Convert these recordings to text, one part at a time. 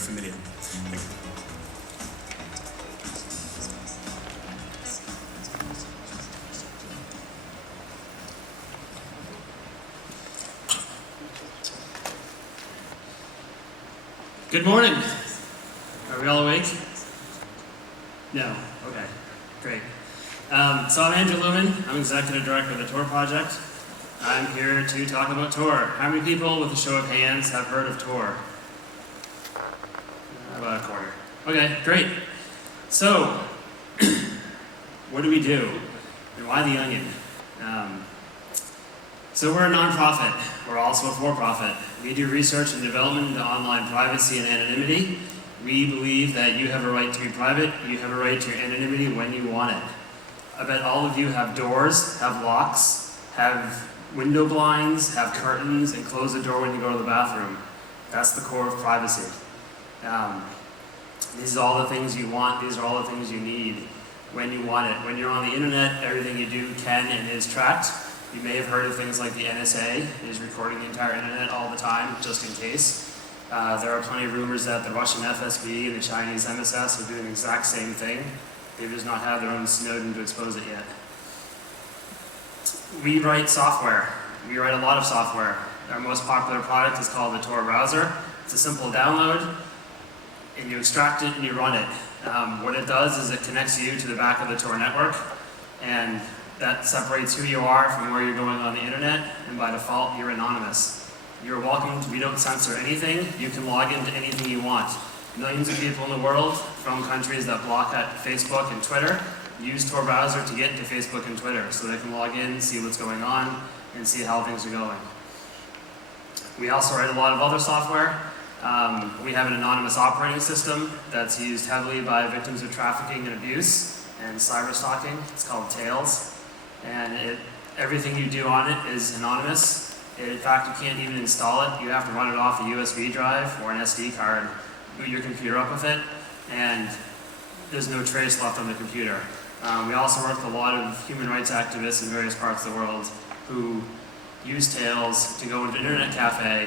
familiar. Thank you. Good morning. Are we all awake? No. Okay. Great. So I'm Andrew Lumen. I'm Executive Director of the Tor Project. I'm here to talk about Tor. How many people, with a show of hands, have heard of Tor? About a quarter. Okay, great. So, what do we do? And why the onion? So we're a nonprofit. We're also a for-profit. We do research and development into online privacy and anonymity. We believe that you have a right to be private. You have a right to your anonymity when you want it. I bet all of you have doors, have locks, have window blinds, have curtains, and close the door when you go to the bathroom. That's the core of privacy. These are all the things you want. These are all the things you need when you want it. When you're on the internet, everything you do can and is tracked. You may have heard of things like the NSA is recording the entire internet all the time, just in case. There are plenty of rumors that the Russian FSB and the Chinese MSS are doing the exact same thing. They just not have their own Snowden to expose it yet. We write software. We write a lot of software. Our most popular product is called the Tor browser. It's a simple download, and you extract it and you run it. What it does is it connects you to the back of the Tor network, and that separates who you are from where you're going on the internet, and by default, you're anonymous. You're welcome to, we don't censor anything. You can log into anything you want. Millions of people in the world from countries that block at Facebook and Twitter use Tor browser to get into Facebook and Twitter, so they can log in, see what's going on, and see how things are going. We also write a lot of other software. We have an anonymous operating system that's used heavily by victims of trafficking and abuse and cyber stalking. It's called Tails. And everything you do on it is anonymous. In fact, you can't even install it. You have to run it off a USB drive or an SD card, boot your computer up with it, and there's no trace left on the computer. We also work with a lot of human rights activists in various parts of the world who use Tails to go into an internet cafe.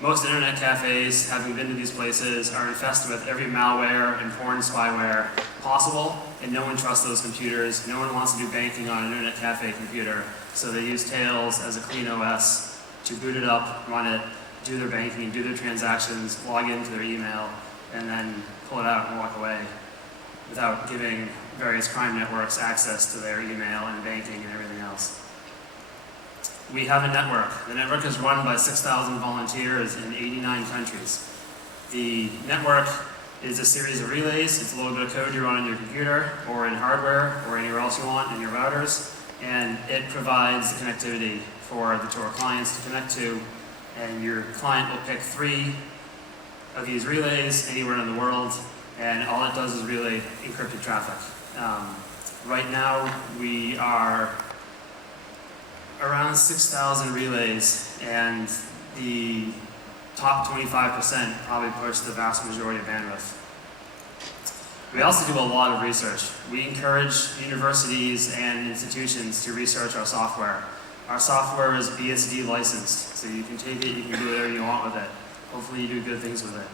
Most internet cafes, having been to these places, are infested with every malware and porn spyware possible, and no one trusts those computers. No one wants to do banking on an internet cafe computer, so they use Tails as a clean OS to boot it up, run it, do their banking, do their transactions, log into their email, and then pull it out and walk away without giving various crime networks access to their email and banking and everything else. We have a network. The network is run by 6,000 volunteers in 89 countries. The network is a series of relays. It's a little bit of code you run on your computer or in hardware or anywhere else you want in your routers, and it provides the connectivity for the Tor clients to connect to, and your client will pick 3 of these relays anywhere in the world, and all it does is relay encrypted traffic. Right now, we are around 6,000 relays, and the top 25% probably push the vast majority of bandwidth. We also do a lot of research. We encourage universities and institutions to research our software. Our software is BSD licensed, so you can take it, you can do whatever you want with it. Hopefully you do good things with it.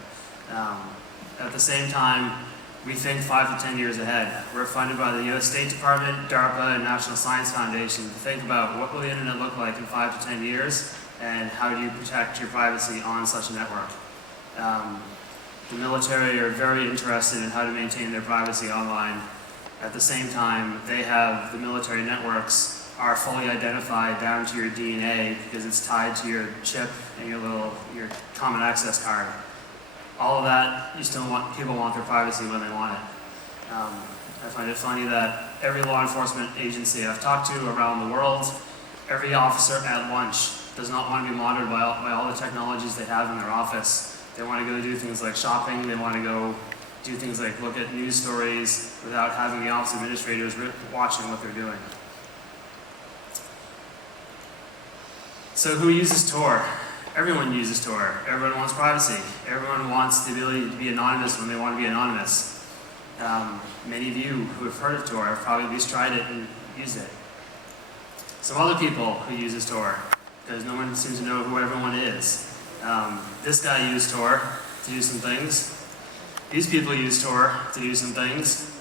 At the same time, we think 5 to 10 years ahead. We're funded by the US State Department, DARPA, and National Science Foundation to think about what will the internet look like in 5 to 10 years, and how do you protect your privacy on such a network. The military are very interested in how to maintain their privacy online. At the same time, they have the military networks are fully identified down to your DNA because it's tied to your chip and your common access card. All of that, people want their privacy when they want it. I find it funny that every law enforcement agency I've talked to around the world, every officer at lunch does not want to be monitored by all the technologies they have in their office. They want to go do things like shopping, they want to go do things like look at news stories without having the office administrators watching what they're doing. So who uses Tor? Everyone uses Tor. Everyone wants privacy. Everyone wants the ability to be anonymous when they want to be anonymous. Many of you who have heard of Tor have probably at least tried it and used it. Some other people who uses Tor, because no one seems to know who everyone is. This guy used Tor to do some things. These people use Tor to do some things.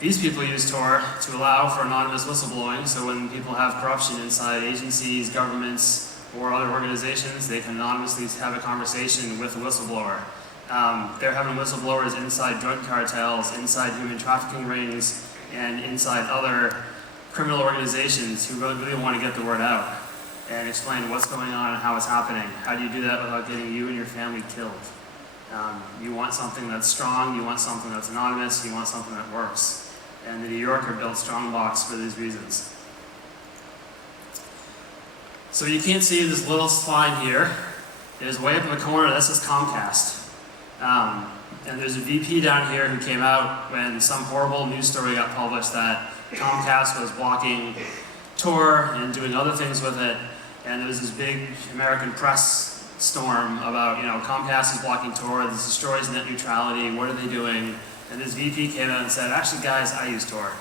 These people use Tor to allow for anonymous whistleblowing, so when people have corruption inside agencies, governments, or other organizations, they can anonymously have a conversation with a whistleblower. They're having whistleblowers inside drug cartels, inside human trafficking rings, and inside other criminal organizations who really want to get the word out and explain what's going on and how it's happening. How do you do that without getting you and your family killed? You want something that's strong, you want something that's anonymous, you want something that works. And the New Yorker built Strongbox for these reasons. So you can't see this little spine here. There's way up in the corner, this is Comcast. And there's a VP down here who came out when some horrible news story got published that Comcast was blocking Tor and doing other things with it. And there was this big American press storm about, Comcast is blocking Tor, this destroys net neutrality, what are they doing? And this VP came out and said, actually guys, I use Tor.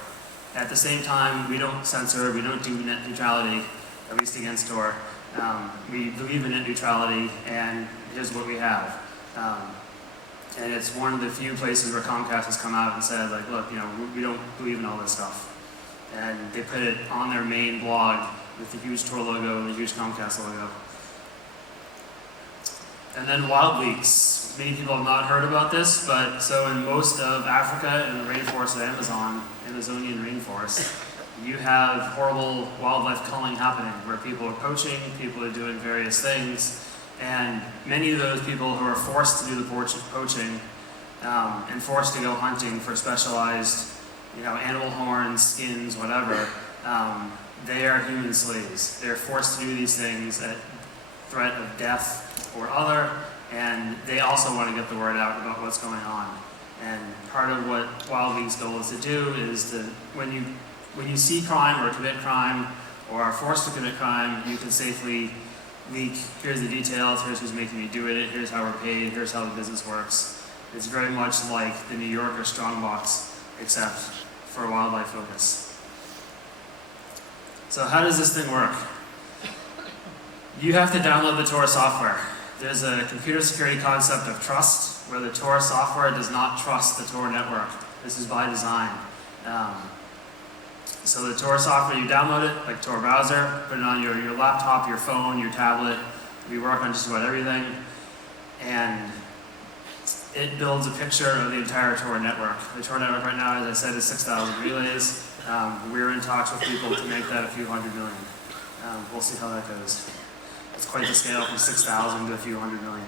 At the same time, we don't censor, we don't do net neutrality, at least against Tor. We believe in net neutrality, and here's what we have. And it's one of the few places where Comcast has come out and said, like, look, we don't believe in all this stuff. And they put it on their main blog with the huge Tor logo and the huge Comcast logo. And then wild leaks. Many people have not heard about this, but so in most of Africa and the rainforest of Amazon, Amazonian rainforest, you have horrible wildlife culling happening where people are poaching, people are doing various things, and many of those people who are forced to do the poaching and forced to go hunting for specialized, animal horns, skins, whatever, they are human slaves. They're forced to do these things at threat of death or other, and they also want to get the word out about what's going on. And part of what Wild League's goal is to do is to, when you see crime or commit crime or are forced to commit crime, you can safely leak, here's the details, here's who's making me do it, here's how we're paid, here's how the business works. It's very much like the New Yorker Strongbox, except for wildlife focus. So how does this thing work? You have to download the Tor software. There's a computer security concept of trust, where the Tor software does not trust the Tor network. This is by design. So the Tor software, you download it, like Tor browser, put it on your laptop, your phone, your tablet. We work on just about everything. And it builds a picture of the entire Tor network. The Tor network right now, as I said, is 6,000 relays. We're in talks with people to make that a few hundred million. We'll see how that goes. It's quite the scale from 6,000 to a few hundred million.